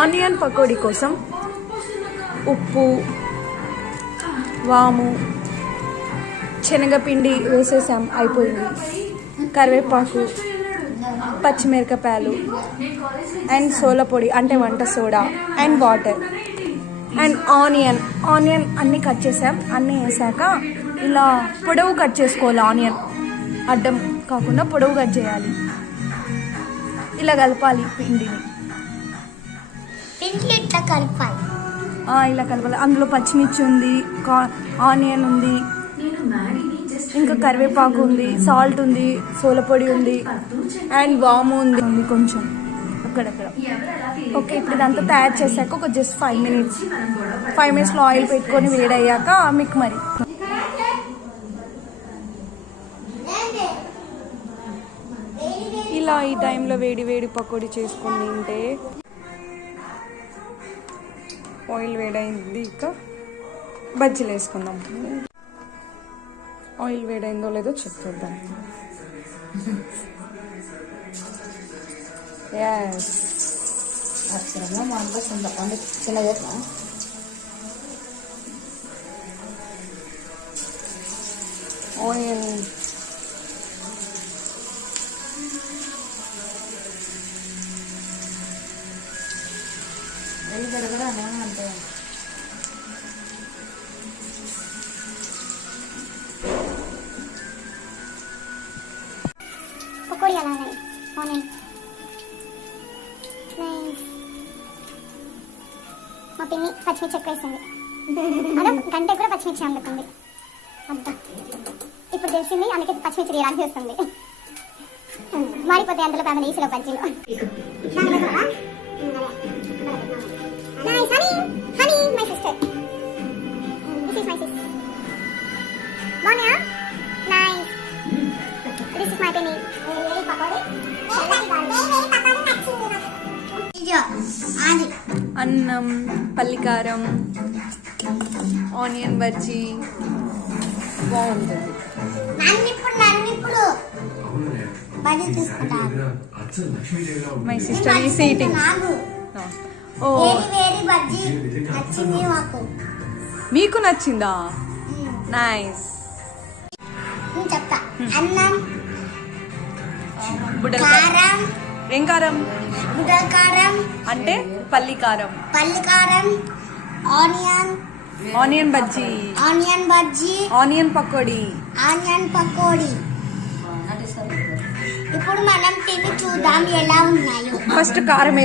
Onion pakodi కోసం ఉప్పు, వాము, శనగపిండి వేసేసాం, అయిపోయింది. కరివేపాకు, పచ్చిమిరపకాయలు అండ్ సోల పొడి అంటే వంట soda and water and onion అన్నీ కట్ చేసాం. అన్నీ వేసాక ఇలా పొడవు కట్ చేసుకోవాలి. ఆనియన్ అడ్డం కాకుండా పొడవు కట్ చేయాలి. ఇలా కలపాలి పిండిని. ఇలా కలపాలి. అందులో పచ్చిమిర్చి ఉంది, ఆనియన్ ఉంది, ఇంకా కరివేపాకు ఉంది, సాల్ట్ ఉంది, సోలపొడి ఉంది అండ్ వాము ఉంది కొంచెం అక్కడక్కడ. ఓకే, ఇప్పుడు ఇదంతా తయారు చేశాక ఒక జస్ట్ 5 మినిట్స్లో ఆయిల్ పెట్టుకొని వేడయ్యాక మీకు మరి ఇలా ఈ టైంలో వేడి పకోడీ చేసుకొని తింటే. ఆయిల్ వేడైంది, ఇక బజ్జీలు వేసుకుందాం. ఆయిల్ వేడైందో లేదో చెక్ చేద్దాం. ఆనియన్ అంటే పకోడీ అలా ఆనియన్ మా పిన్ని పచ్చిమిర్చి ఎక్కువ వేసింది. అదే గంట కూడా పచ్చిమిర్చి అందుకుంది. అంతా ఇప్పుడు తెలిసింది, అందుకే పచ్చిమిర్చి తీయడానికి వస్తుంది. మారిపోతే అందులో కాదు ఈసులో బజ్జీలు. My sister, this is my sister. మోనియా నైస్. దిస్ ఇస్ మై పిన్ని. అన్నం, పల్లికారం, ఆనియన్ బజ్జీ బాగుంటుంది. My sister is eating. మీకు నచ్చిందా? నైస్. చెప్తా. అన్నం, బుడకారం. ఏం కారం? బుడకారం అంటే పల్లికారం. Onion bajji, onion pakodi. ఇప్పుడు మనం తిని చూద్దాం ఎలా ఉన్నాయో. ఫస్ట్ కారం